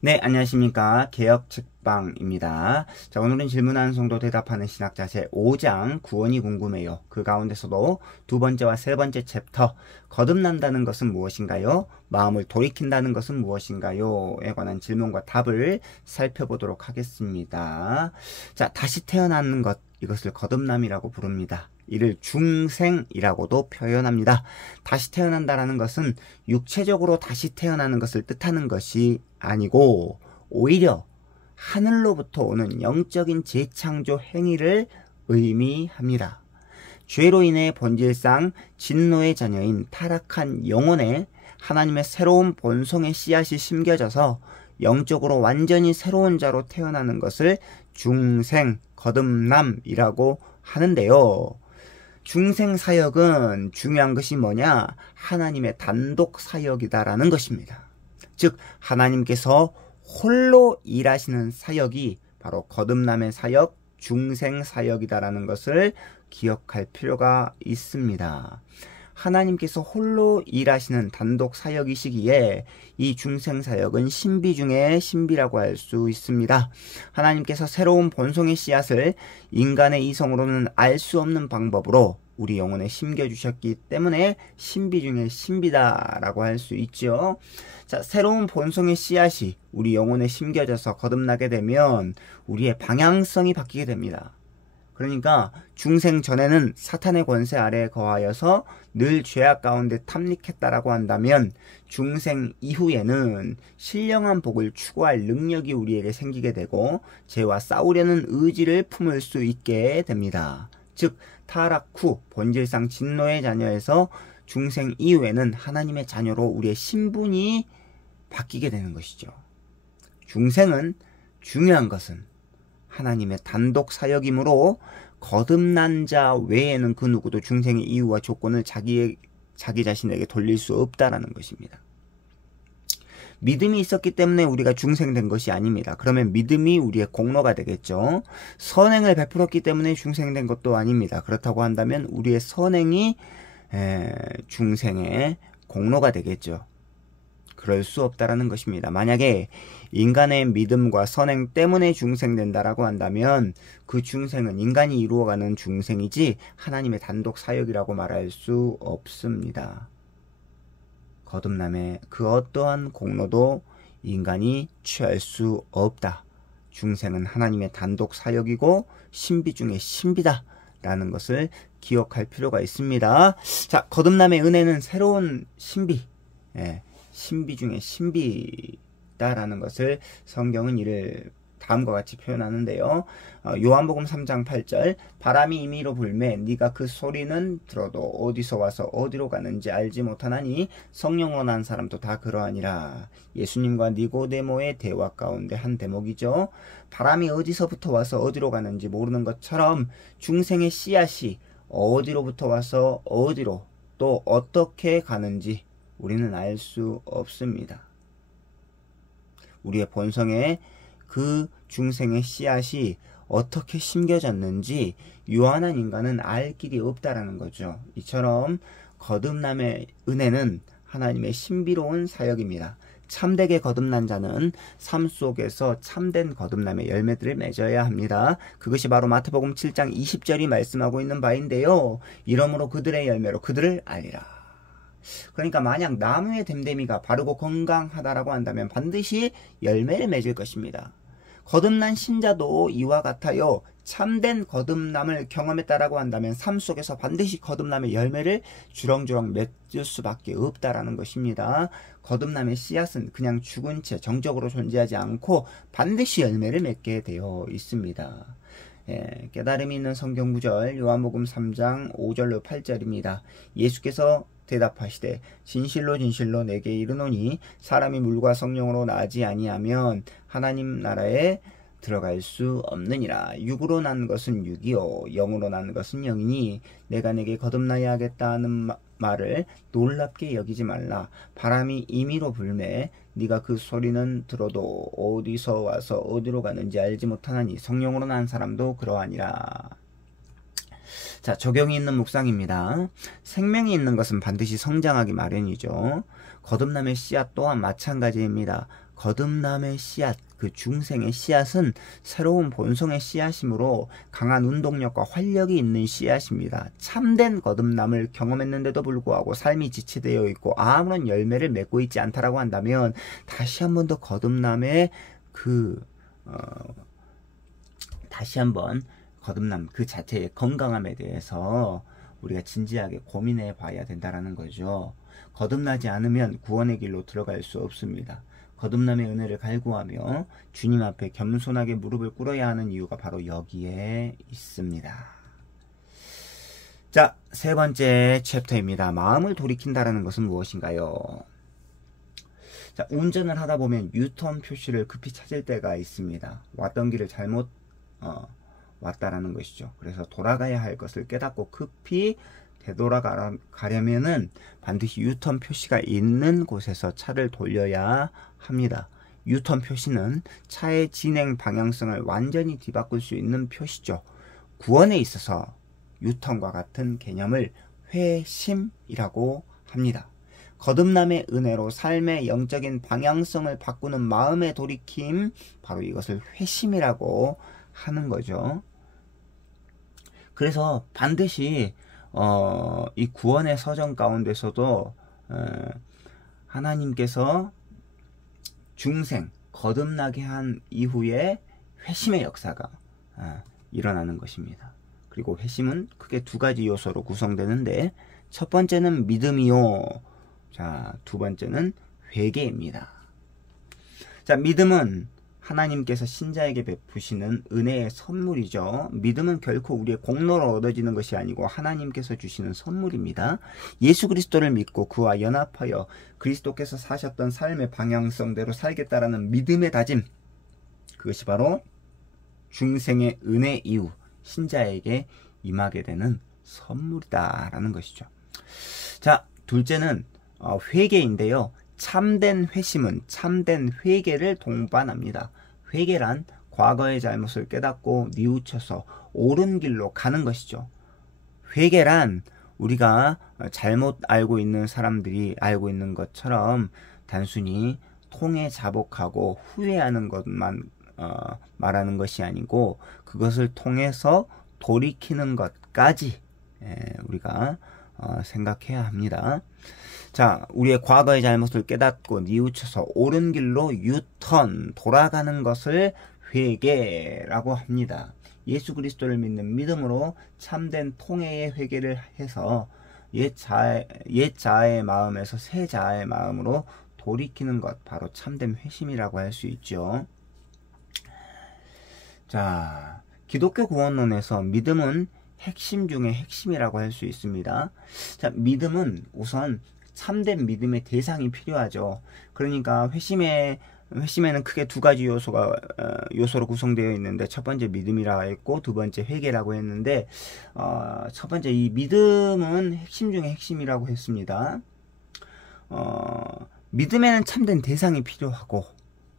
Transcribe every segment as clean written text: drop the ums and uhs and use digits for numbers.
네, 안녕하십니까. 개혁책방입니다. 자, 오늘은 질문하는 성도 대답하는 신학자 제 5장 구원이 궁금해요. 그 가운데서도 두 번째와 세 번째 챕터 거듭난다는 것은 무엇인가요? 마음을 돌이킨다는 것은 무엇인가요? 에 관한 질문과 답을 살펴보도록 하겠습니다. 자, 다시 태어나는 것, 이것을 거듭남이라고 부릅니다. 이를 중생이라고도 표현합니다. 다시 태어난다라는 것은 육체적으로 다시 태어나는 것을 뜻하는 것이 아니고 오히려 하늘로부터 오는 영적인 재창조 행위를 의미합니다. 죄로 인해 본질상 진노의 자녀인 타락한 영혼에 하나님의 새로운 본성의 씨앗이 심겨져서 영적으로 완전히 새로운 자로 태어나는 것을 중생, 거듭남이라고 하는데요. 중생 사역은 중요한 것이 뭐냐? 하나님의 단독 사역이다라는 것입니다. 즉 하나님께서 홀로 일하시는 사역이 바로 거듭남의 사역, 중생 사역이다라는 것을 기억할 필요가 있습니다. 하나님께서 홀로 일하시는 단독 사역이시기에 이 중생 사역은 신비 중에 신비라고 할 수 있습니다. 하나님께서 새로운 본성의 씨앗을 인간의 이성으로는 알 수 없는 방법으로 우리 영혼에 심겨주셨기 때문에 신비 중에 신비다라고 할 수 있죠. 자, 새로운 본성의 씨앗이 우리 영혼에 심겨져서 거듭나게 되면 우리의 방향성이 바뀌게 됩니다. 그러니까 중생 전에는 사탄의 권세 아래에 거하여서 늘 죄악 가운데 탐닉했다라고 한다면 중생 이후에는 신령한 복을 추구할 능력이 우리에게 생기게 되고 죄와 싸우려는 의지를 품을 수 있게 됩니다. 즉 타락 후 본질상 진노의 자녀에서 중생 이후에는 하나님의 자녀로 우리의 신분이 바뀌게 되는 것이죠. 중생은 중요한 것은 하나님의 단독 사역이므로 거듭난 자 외에는 그 누구도 중생의 이유와 조건을 자기 자신에게 돌릴 수 없다라는 것입니다. 믿음이 있었기 때문에 우리가 중생된 것이 아닙니다. 그러면 믿음이 우리의 공로가 되겠죠. 선행을 베풀었기 때문에 중생된 것도 아닙니다. 그렇다고 한다면 우리의 선행이 중생의 공로가 되겠죠. 그럴 수 없다라는 것입니다. 만약에 인간의 믿음과 선행 때문에 중생된다라고 한다면 그 중생은 인간이 이루어가는 중생이지 하나님의 단독 사역이라고 말할 수 없습니다. 거듭남의 그 어떠한 공로도 인간이 취할 수 없다. 중생은 하나님의 단독 사역이고 신비 중에 신비다 라는 것을 기억할 필요가 있습니다. 자, 거듭남의 은혜는 새로운 신비, 신비 중에 신비다라는 것을 성경은 이를 다음과 같이 표현하는데요. 요한복음 3장 8절 바람이 임의로 불매 네가 그 소리는 들어도 어디서 와서 어디로 가는지 알지 못하나니 성령으로 난 사람도 다 그러하니라. 예수님과 니고데모의 대화 가운데 한 대목이죠. 바람이 어디서부터 와서 어디로 가는지 모르는 것처럼 중생의 씨앗이 어디로부터 와서 어디로 또 어떻게 가는지 우리는 알 수 없습니다. 우리의 본성에 그 중생의 씨앗이 어떻게 심겨졌는지 유한한 인간은 알 길이 없다라는 거죠. 이처럼 거듭남의 은혜는 하나님의 신비로운 사역입니다. 참되게 거듭난 자는 삶 속에서 참된 거듭남의 열매들을 맺어야 합니다. 그것이 바로 마태복음 7장 20절이 말씀하고 있는 바인데요. 이러므로 그들의 열매로 그들을 알리라. 그러니까 만약 나무의 됨됨이가 바르고 건강하다라고 한다면 반드시 열매를 맺을 것입니다. 거듭난 신자도 이와 같아요. 참된 거듭남을 경험했다라고 한다면 삶 속에서 반드시 거듭남의 열매를 주렁주렁 맺을 수밖에 없다라는 것입니다. 거듭남의 씨앗은 그냥 죽은 채 정적으로 존재하지 않고 반드시 열매를 맺게 되어 있습니다. 깨달음이 있는 성경 구절 요한복음 3장 5절로 8절입니다. 예수께서 대답하시되 진실로 진실로 내게 이르노니 사람이 물과 성령으로 나지 아니하면 하나님 나라에 들어갈 수 없느니라. 육으로 난 것은 육이요 영으로 난 것은 영이니 내가 내게 거듭나야 하겠다 하는 말을 놀랍게 여기지 말라. 바람이 임의로 불매 네가 그 소리는 들어도 어디서 와서 어디로 가는지 알지 못하나니 성령으로 난 사람도 그러하니라. 자, 적용이 있는 묵상입니다. 생명이 있는 것은 반드시 성장하기 마련이죠. 거듭남의 씨앗 또한 마찬가지입니다. 거듭남의 씨앗, 그 중생의 씨앗은 새로운 본성의 씨앗이므로 강한 운동력과 활력이 있는 씨앗입니다. 참된 거듭남을 경험했는데도 불구하고 삶이 지체되어 있고 아무런 열매를 맺고 있지 않다라고 한다면 다시 한 번 더 거듭남의 다시 한번 거듭남 그 자체의 건강함에 대해서 우리가 진지하게 고민해 봐야 된다라는 거죠. 거듭나지 않으면 구원의 길로 들어갈 수 없습니다. 거듭남의 은혜를 갈구하며 주님 앞에 겸손하게 무릎을 꿇어야 하는 이유가 바로 여기에 있습니다. 자, 세 번째 챕터입니다. 마음을 돌이킨다라는 것은 무엇인가요? 자, 운전을 하다 보면 유턴 표시를 급히 찾을 때가 있습니다. 왔던 길을 잘못 왔다라는 것이죠. 그래서 돌아가야 할 것을 깨닫고 급히 되돌아가려면은 반드시 유턴 표시가 있는 곳에서 차를 돌려야 합니다. 유턴 표시는 차의 진행 방향성을 완전히 뒤바꿀 수 있는 표시죠. 구원에 있어서 유턴과 같은 개념을 회심이라고 합니다. 거듭남의 은혜로 삶의 영적인 방향성을 바꾸는 마음의 돌이킴, 바로 이것을 회심이라고 하는 거죠. 그래서 반드시 이 구원의 서정 가운데서도 하나님께서 중생 거듭나게 한 이후에 회심의 역사가 일어나는 것입니다. 그리고 회심은 크게 두 가지 요소로 구성되는데 첫 번째는 믿음이요. 자, 두 번째는 회개입니다. 자, 믿음은 하나님께서 신자에게 베푸시는 은혜의 선물이죠. 믿음은 결코 우리의 공로로 얻어지는 것이 아니고 하나님께서 주시는 선물입니다. 예수 그리스도를 믿고 그와 연합하여 그리스도께서 사셨던 삶의 방향성대로 살겠다라는 믿음의 다짐, 그것이 바로 중생의 은혜 이후 신자에게 임하게 되는 선물이다라는 것이죠. 자, 둘째는 회개인데요. 참된 회심은 참된 회개를 동반합니다. 회개란 과거의 잘못을 깨닫고 뉘우쳐서 옳은 길로 가는 것이죠. 회개란 우리가 잘못 알고 있는 사람들이 알고 있는 것처럼 단순히 통해 자복하고 후회하는 것만 말하는 것이 아니고 그것을 통해서 돌이키는 것까지 우리가 생각해야 합니다. 자, 우리의 과거의 잘못을 깨닫고 뉘우쳐서 옳은 길로 유턴, 돌아가는 것을 회개라고 합니다. 예수 그리스도를 믿는 믿음으로 참된 통회의 회개를 해서 옛 자아의 마음에서 새 자아의 마음으로 돌이키는 것, 바로 참된 회심이라고 할 수 있죠. 자, 기독교 구원론에서 믿음은 핵심 중에 핵심이라고 할 수 있습니다. 자, 믿음은 우선 참된 믿음의 대상이 필요하죠. 그러니까 회심에는 크게 두 가지 요소로 구성되어 있는데 첫 번째 믿음이라고 했고 두 번째 회개라고 했는데 첫 번째 이 믿음은 핵심 중에 핵심이라고 했습니다. 믿음에는 참된 대상이 필요하고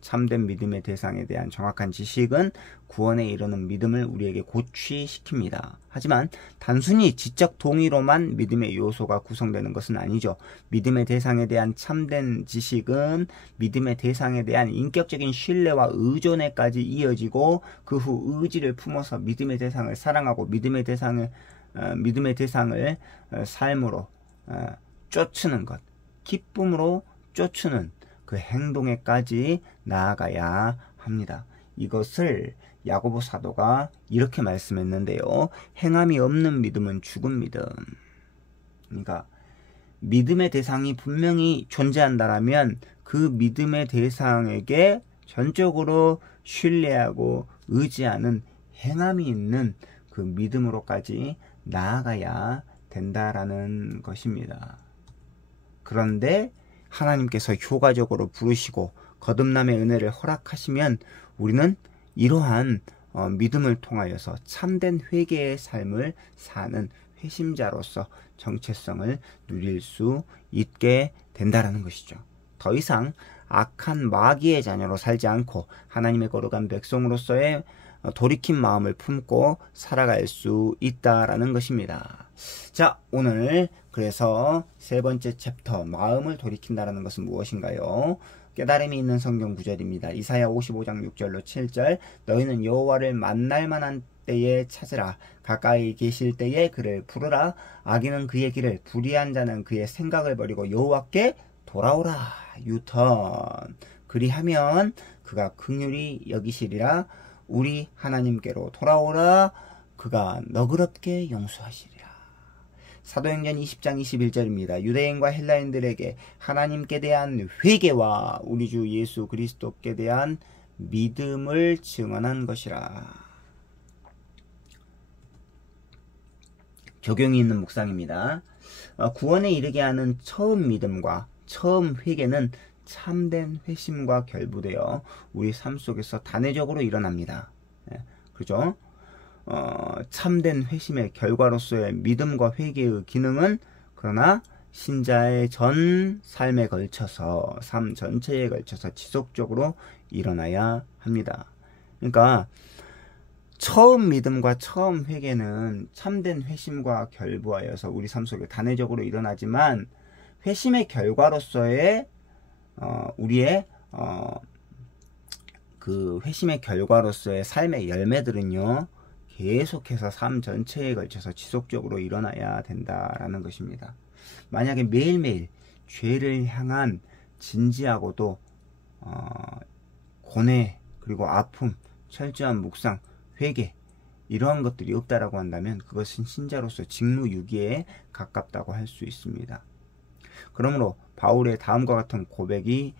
참된 믿음의 대상에 대한 정확한 지식은 구원에 이르는 믿음을 우리에게 고취시킵니다. 하지만 단순히 지적 동의로만 믿음의 요소가 구성되는 것은 아니죠. 믿음의 대상에 대한 참된 지식은 믿음의 대상에 대한 인격적인 신뢰와 의존에까지 이어지고 그 후 의지를 품어서 믿음의 대상을 사랑하고 믿음의 대상을 삶으로 쫓는 것, 기쁨으로 쫓는 그 행동에까지 나아가야 합니다. 이것을 야고보 사도가 이렇게 말씀했는데요. 행함이 없는 믿음은 죽은 믿음. 그러니까 믿음의 대상이 분명히 존재한다라면 그 믿음의 대상에게 전적으로 신뢰하고 의지하는 행함이 있는 그 믿음으로까지 나아가야 된다라는 것입니다. 그런데 하나님께서 효과적으로 부르시고 거듭남의 은혜를 허락하시면 우리는 이러한 믿음을 통하여서 참된 회개의 삶을 사는 회심자로서 정체성을 누릴 수 있게 된다라는 것이죠. 더 이상 악한 마귀의 자녀로 살지 않고 하나님의 거룩한 백성으로서의 돌이킨 마음을 품고 살아갈 수 있다라는 것입니다. 자, 오늘 그래서 세 번째 챕터 마음을 돌이킨다라는 것은 무엇인가요? 깨달음이 있는 성경 구절입니다. 이사야 55장 6절로 7절. 너희는 여호와를 만날 만한 때에 찾으라. 가까이 계실 때에 그를 부르라. 악인은 그의 길을, 불의한 자는 그의 생각을 버리고 여호와께 돌아오라. 유턴. 그리하면 그가 긍휼히 여기시리라. 우리 하나님께로 돌아오라. 그가 너그럽게 용서하시리라. 사도행전 20장 21절입니다. 유대인과 헬라인들에게 하나님께 대한 회개와 우리 주 예수 그리스도께 대한 믿음을 증언한 것이라. 적용이 있는 묵상입니다. 구원에 이르게 하는 처음 믿음과 처음 회개는 참된 회심과 결부되어 우리 삶 속에서 단회적으로 일어납니다. 그죠? 참된 회심의 결과로서의 믿음과 회개의 기능은 그러나 신자의 전 삶에 걸쳐서, 삶 전체에 걸쳐서 지속적으로 일어나야 합니다. 그러니까 처음 믿음과 처음 회개는 참된 회심과 결부하여서 우리 삶 속에 단회적으로 일어나지만, 회심의 결과로서의 우리의 그 회심의 결과로서의 삶의 열매들은요, 계속해서 삶 전체에 걸쳐서 지속적으로 일어나야 된다라는 것입니다. 만약에 매일매일 죄를 향한 진지하고도 고뇌, 그리고 아픔, 철저한 묵상, 회개, 이러한 것들이 없다라고 한다면 그것은 신자로서 직무유기에 가깝다고 할 수 있습니다. 그러므로 바울의 다음과 같은 고백이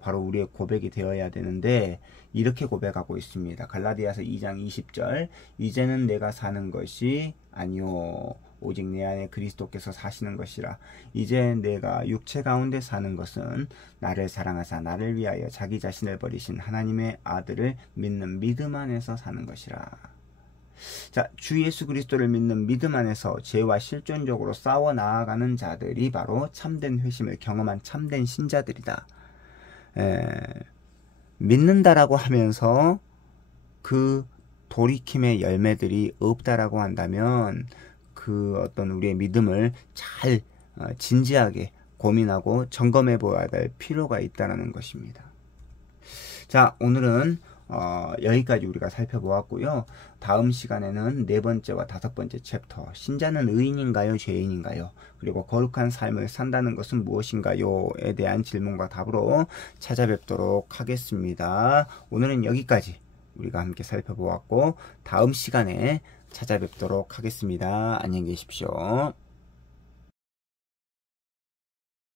바로 우리의 고백이 되어야 되는데, 이렇게 고백하고 있습니다. 갈라디아서 2장 20절. 이제는 내가 사는 것이 아니요 오직 내 안에 그리스도께서 사시는 것이라. 이제 내가 육체 가운데 사는 것은 나를 사랑하사 나를 위하여 자기 자신을 버리신 하나님의 아들을 믿는 믿음 안에서 사는 것이라. 자, 주 예수 그리스도를 믿는 믿음 안에서 죄와 실존적으로 싸워 나아가는 자들이 바로 참된 회심을 경험한 참된 신자들이다. 믿는다라고 하면서 그 돌이킴의 열매들이 없다라고 한다면 그 어떤 우리의 믿음을 잘 진지하게 고민하고 점검해 보아야 될 필요가 있다는 것입니다. 자, 오늘은 여기까지 우리가 살펴보았고요. 다음 시간에는 네 번째와 다섯 번째 챕터, 신자는 의인인가요, 죄인인가요? 그리고 거룩한 삶을 산다는 것은 무엇인가요?에 대한 질문과 답으로 찾아뵙도록 하겠습니다. 오늘은 여기까지 우리가 함께 살펴보았고, 다음 시간에 찾아뵙도록 하겠습니다. 안녕히 계십시오.